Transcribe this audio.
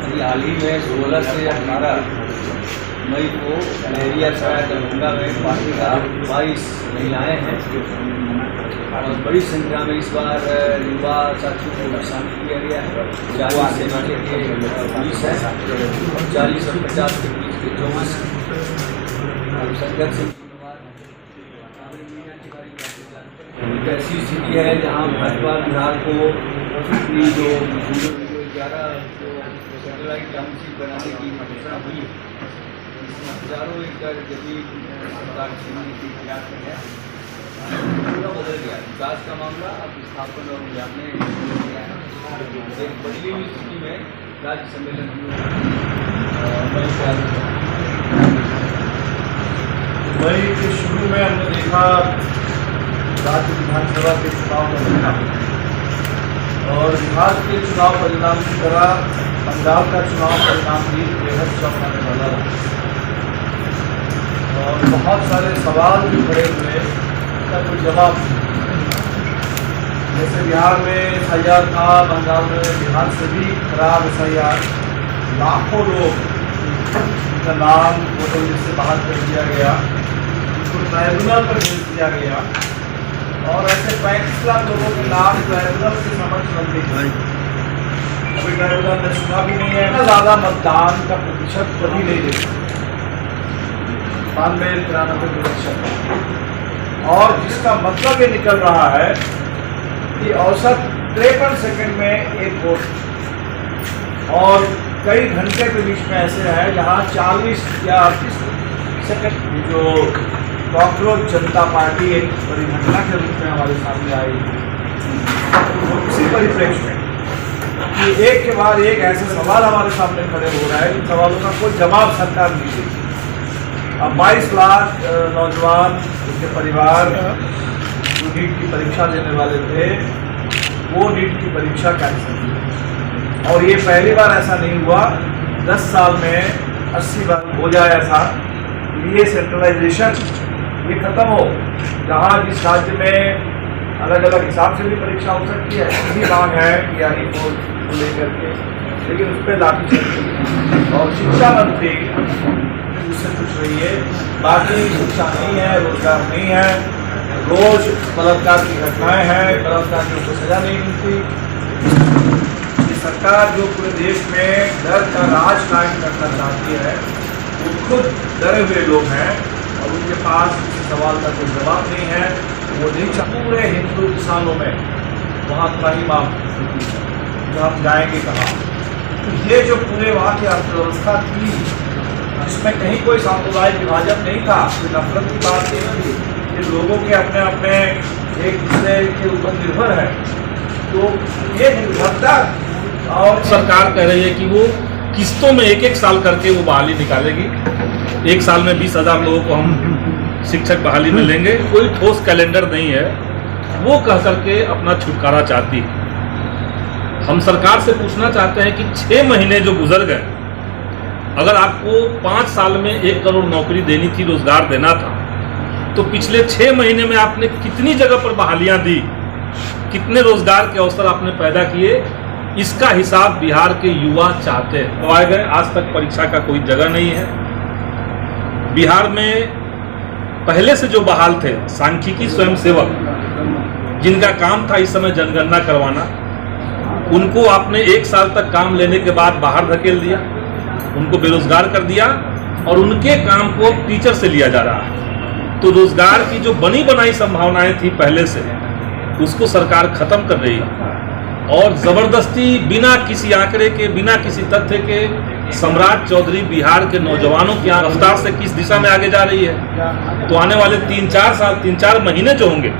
अभी हाल ही में 16 से 18 मई को लहरिया सराय दरभंगा में पार्टी का 22 महिलाएँ हैं और बड़ी संख्या में इस बार युवा साथियों को शामिल किया गया है। 40 सेना के पुलिस है और 40 और 50 के बीच के 24 संघर्ष एक ऐसी स्थिति है जहाँ भाजपा बिहार को अपनी जो 11 सैटेलाइट टाउनशिप बनाने की घोषणा हुई, हजारों एकड़ जमीन सरकार छीनने की प्रयास में है। पूरा बदल गया, विकास का मामला अब विस्थापन और उजाड़ने गया है। एक बदली हुई स्थिति में राज्य सम्मेलन मई के शुरू में हमने देखा राज्य विधानसभा के चुनाव परिणाम और बिहार के चुनाव परिणाम की तरह पंजाब का चुनाव परिणाम भी बेहद चौंकाने वाला रहा और बहुत सारे सवाल भी खड़े हुए का कोई जवाब नहीं। जैसे बिहार में SIR था, बंगाल में बिहार से भी खराब SIR, लाखों लोग का नाम वोटर लिस्ट से बाहर कर दिया गया, उनको ट्राइब्यूनल पर भेज दिया गया और ऐसे 35 लाख लोगों के नाम ट्राइब्यूनल के समक्ष रख दी गई। अभी ट्राइब्यूनल ने सुना भी नहीं है। इतना ज़्यादा मतदान का प्रतिशत कभी नहीं देता, 92-93%। और जिसका मतलब ये निकल रहा है कि औसत 53 सेकंड में एक वोट और कई घंटे के बीच में ऐसे है जहाँ 40 या 38 सेकंड जो कॉकरोच जनता पार्टी एक बड़ी घटना के रूप में हमारे सामने आई। उसी परिप्रेक्ष्य में कि एक के बाद एक ऐसे सवाल हमारे सामने खड़े हो रहा है, इन सवालों का कोई जवाब सरकार नहीं देती। अब 22 लाख नौजवान, उनके परिवार जो नीट की परीक्षा देने वाले थे, वो नीट की परीक्षा कैंसिल हुई और ये पहली बार ऐसा नहीं हुआ, 10 साल में 80 बार हो जाए ऐसा। ये सेंट्रलाइजेशन ये खत्म हो, जहाँ जिस राज्य में अलग अलग हिसाब से भी परीक्षा हो सकती है, यही मांग है PRE को लेकर के, लेकिन उस पर लाठी चलती है। और शिक्षा मंत्री उससे पूछ रही है, बाकी शिक्षा नहीं है, रोजगार नहीं है, रोज बलात्कार की घटनाएं हैं, बलात्कारियों को सजा नहीं मिलती। ये सरकार जो पूरे देश में डर का राज कायम करना चाहती है, वो खुद डरे हुए लोग हैं और उनके पास किसी सवाल का कोई जवाब नहीं है। वो नहीं पूरे हिंदू किसानों में वहाँ तुम्हारी मांग होती है, तो हम जाएंगे कहाँ? तो ये जो पूरे वहाँ की अर्थव्यवस्था थी, इसमें कहीं कोई सांप्रदायिक विभाजन नहीं था, कोई नफरत की बात नहीं थी, ये लोगों के अपने अपने एक दूसरे के ऊपर निर्भर है। तो ये निर्भरता और सरकार कह रही है कि वो किस्तों में एक साल करके वो बहाली निकालेगी। एक साल में 20,000 लोगों को हम शिक्षक बहाली में लेंगे, कोई ठोस कैलेंडर नहीं है, वो कह करके अपना छुटकारा चाहती है। हम सरकार से पूछना चाहते हैं कि 6 महीने जो गुजर गए, अगर आपको 5 साल में 1 करोड़ नौकरी देनी थी, रोजगार देना था, तो पिछले 6 महीने में आपने कितनी जगह पर बहालियां दी, कितने रोजगार के अवसर आपने पैदा किए, इसका हिसाब बिहार के युवा चाहते हैं। पाए गए आज तक परीक्षा का कोई जगह नहीं है। बिहार में पहले से जो बहाल थे सांख्यिकी स्वयंसेवक, जिनका काम था इस समय जनगणना करवाना, उनको आपने 1 साल तक काम लेने के बाद बाहर धकेल दिया, उनको बेरोजगार कर दिया और उनके काम को टीचर से लिया जा रहा है। तो रोजगार की जो बनी बनाई संभावनाएं थी पहले से, उसको सरकार खत्म कर रही है और जबरदस्ती बिना किसी आंकड़े के, बिना किसी तथ्य के सम्राट चौधरी बिहार के नौजवानों की रफ्तार से किस दिशा में आगे जा रही है। तो आने वाले 3-4 साल, 3-4 महीने जो होंगे,